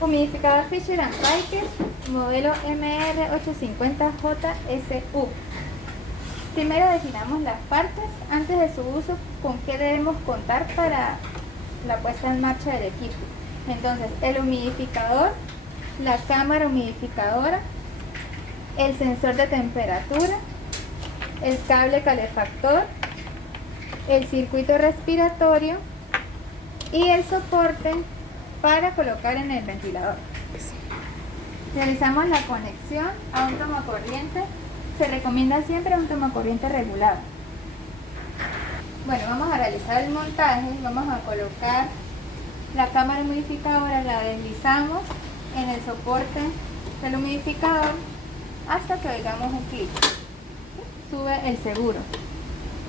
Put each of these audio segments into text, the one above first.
Humidificador Fisher & Paykel, modelo MR850JSU. Primero definamos las partes. Antes de su uso, con qué debemos contar para la puesta en marcha del equipo. Entonces, el humidificador, la cámara humidificadora, el sensor de temperatura, el cable calefactor, el circuito respiratorio y el soporte para colocar en el ventilador. Realizamos la conexión a un tomacorriente. Se recomienda siempre un tomacorriente regulado. Bueno, vamos a realizar el montaje. Vamos a colocar la cámara humidificadora, la deslizamos en el soporte del humidificador hasta que oigamos un clic. Sube el seguro.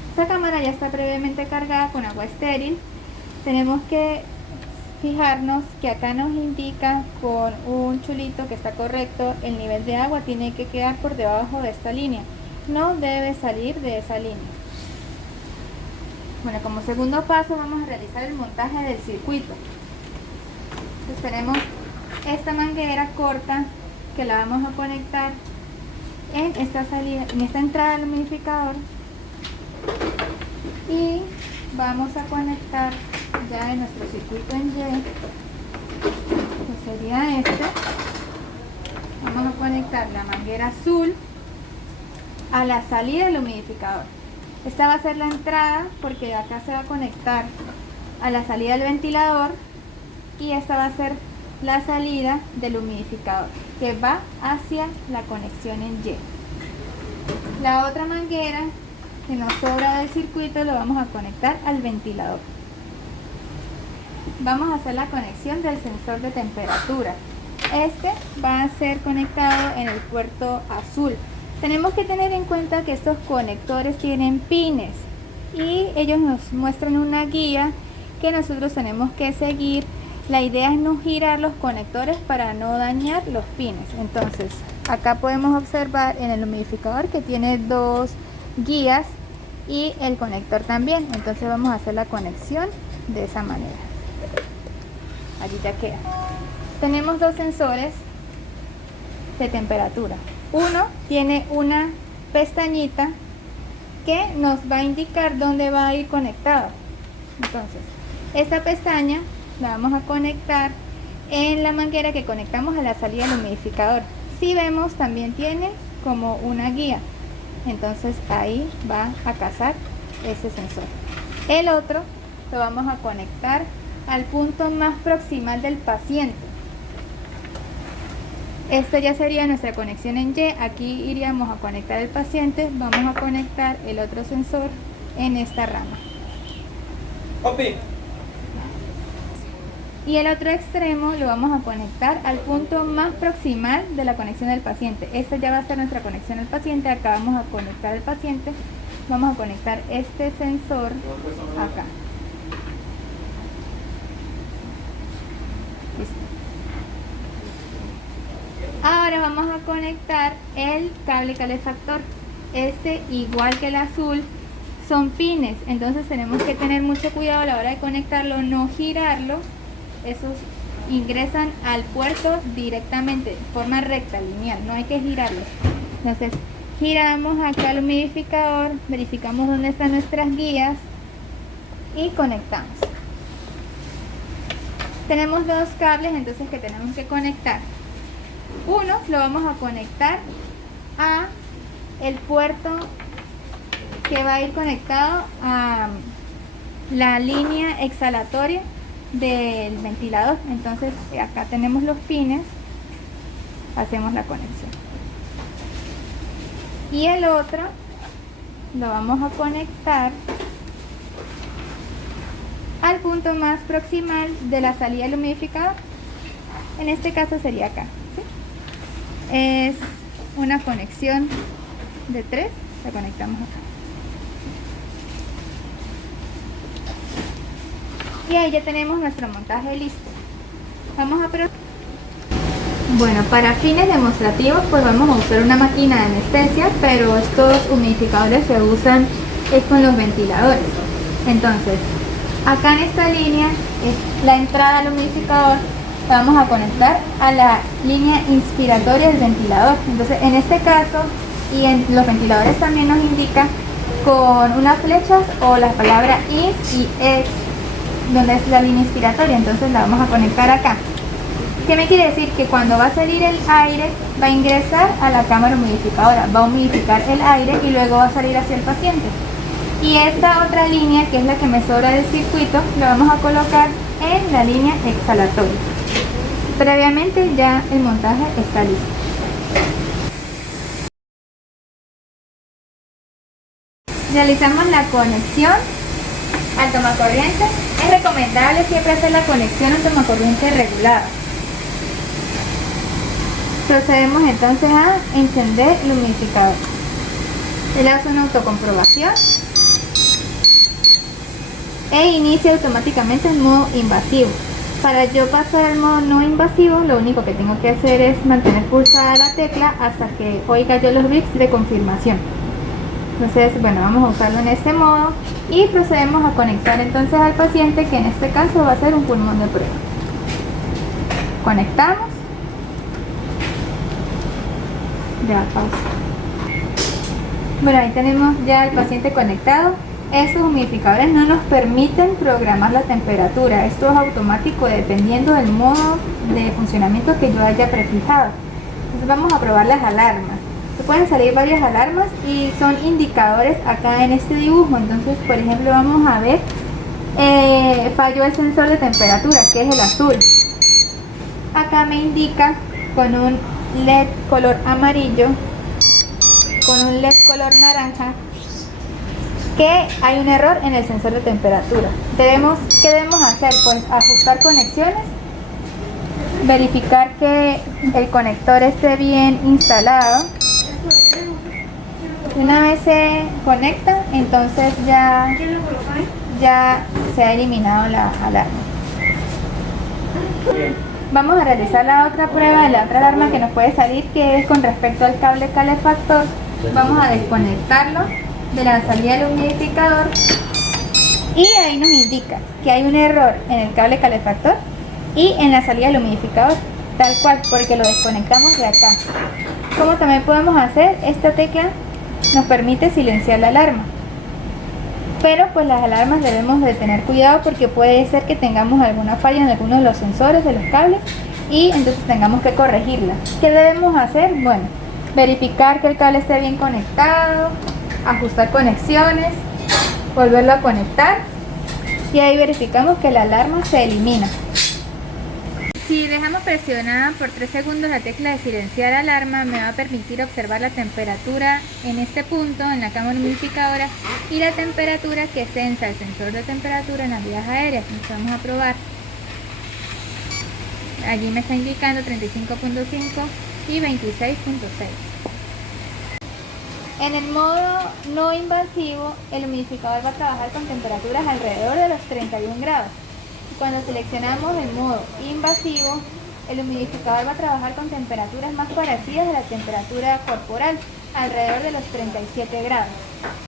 Esta cámara ya está previamente cargada con agua estéril. Tenemos que fijarnos que acá nos indica con un chulito que está correcto, el nivel de agua tiene que quedar por debajo de esta línea, no debe salir de esa línea. Bueno, como segundo paso vamos a realizar el montaje del circuito. Entonces tenemos esta manguera corta que la vamos a conectar en esta salida, en esta entrada del humidificador, y vamos a conectar ya en nuestro circuito en Y, que sería este. Vamos a conectar la manguera azul a la salida del humidificador. Esta va a ser la entrada porque acá se va a conectar a la salida del ventilador, y esta va a ser la salida del humidificador que va hacia la conexión en Y. La otra manguera que nos sobra del circuito lo vamos a conectar al ventilador. Vamos a hacer la conexión del sensor de temperatura. Este va a ser conectado en el puerto azul. Tenemos que tener en cuenta que estos conectores tienen pines y ellos nos muestran una guía que nosotros tenemos que seguir. La idea es no girar los conectores para no dañar los pines. Entonces, acá podemos observar en el humidificador que tiene dos guías y el conector también. Entonces vamos a hacer la conexión de esa manera. Allí ya queda. Tenemos dos sensores de temperatura. Uno tiene una pestañita que nos va a indicar dónde va a ir conectado. Entonces, esta pestaña la vamos a conectar en la manguera que conectamos a la salida del humidificador. Si vemos, también tiene como una guía. Entonces ahí va a cazar ese sensor. El otro lo vamos a conectar al punto más proximal del paciente. Esta ya sería nuestra conexión en Y. Aquí iríamos a conectar el paciente. Vamos a conectar el otro sensor en esta rama. Papi. Y el otro extremo lo vamos a conectar al punto más proximal de la conexión del paciente. Esta ya va a ser nuestra conexión al paciente. Acá vamos a conectar al paciente. Vamos a conectar este sensor acá. Listo. Ahora vamos a conectar el cable calefactor. Este, igual que el azul, son pines. Entonces tenemos que tener mucho cuidado a la hora de conectarlo, no girarlo. Esos ingresan al puerto directamente, de forma recta, lineal, no hay que girarlos. Entonces giramos acá el humidificador, verificamos dónde están nuestras guías y conectamos. Tenemos dos cables entonces que tenemos que conectar. Uno lo vamos a conectar a el puerto que va a ir conectado a la línea exhalatoria del ventilador. Entonces acá tenemos los pines, hacemos la conexión, y el otro lo vamos a conectar al punto más proximal de la salida del humidificador. En este caso sería acá, ¿sí? Es una conexión de 3, la conectamos acá. Y ahí ya tenemos nuestro montaje listo. Vamos a probar. Bueno, para fines demostrativos pues vamos a usar una máquina de anestesia, pero estos humidificadores se usan es con los ventiladores. Entonces, acá en esta línea es la entrada al humidificador, la vamos a conectar a la línea inspiratoria del ventilador. Entonces, en este caso, y en los ventiladores también nos indica con unas flechas o la palabra ins y ex, donde es la línea inspiratoria. Entonces la vamos a conectar acá. ¿Qué me quiere decir? Que cuando va a salir el aire, va a ingresar a la cámara humidificadora, va a humidificar el aire y luego va a salir hacia el paciente. Y esta otra línea, que es la que me sobra del circuito, la vamos a colocar en la línea exhalatoria. Previamente ya el montaje está listo. Realizamos la conexión al tomacorriente. Es recomendable siempre hacer la conexión al tomacorriente regulada. Procedemos entonces a encender el humidificador. Él hace una autocomprobación e inicia automáticamente el modo invasivo. Para yo pasar al modo no invasivo, lo único que tengo que hacer es mantener pulsada la tecla hasta que oiga yo los bips de confirmación. Entonces, bueno, vamos a usarlo en este modo y procedemos a conectar entonces al paciente, que en este caso va a ser un pulmón de prueba. Conectamos. Ya pasa. Bueno, ahí tenemos ya al paciente conectado. Estos humidificadores no nos permiten programar la temperatura. Esto es automático dependiendo del modo de funcionamiento que yo haya prefijado. Entonces vamos a probar las alarmas. Se pueden salir varias alarmas y son indicadores acá en este dibujo. Entonces, por ejemplo, vamos a ver, falló el sensor de temperatura, que es el azul. Acá me indica con un LED color amarillo, con un LED color naranja, que hay un error en el sensor de temperatura. ¿Qué debemos hacer? Pues ajustar conexiones, verificar que el conector esté bien instalado. Una vez se conecta, entonces ya se ha eliminado la alarma. Vamos a realizar la otra prueba, la otra alarma que nos puede salir, que es con respecto al cable calefactor. Vamos a desconectarlo de la salida del humidificador y ahí nos indica que hay un error en el cable calefactor y en la salida del humidificador, tal cual, porque lo desconectamos de acá. Como también podemos hacer, esta tecla nos permite silenciar la alarma, pero pues las alarmas debemos de tener cuidado porque puede ser que tengamos alguna falla en alguno de los sensores de los cables y entonces tengamos que corregirla. ¿Qué debemos hacer? Bueno, verificar que el cable esté bien conectado, ajustar conexiones, volverlo a conectar y ahí verificamos que la alarma se elimina. Si dejamos presionada por 3 segundos la tecla de silenciar alarma, me va a permitir observar la temperatura en este punto, en la cámara humidificadora, y la temperatura que sensa el sensor de temperatura en las vías aéreas. Entonces vamos a probar. Allí me está indicando 35.5 y 26.6. En el modo no invasivo, el humidificador va a trabajar con temperaturas alrededor de los 31 grados. Cuando seleccionamos el modo invasivo, el humidificador va a trabajar con temperaturas más parecidas a la temperatura corporal, alrededor de los 37 grados.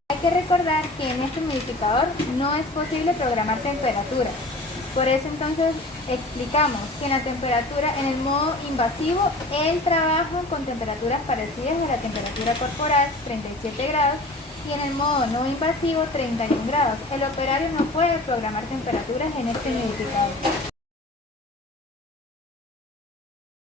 Hay que recordar que en este humidificador no es posible programar temperatura. Por eso entonces explicamos que en la temperatura, en el modo invasivo, él trabaja con temperaturas parecidas a la temperatura corporal, 37 grados, y en el modo no invasivo 31 grados. El operario no puede programar temperaturas en este humidificador.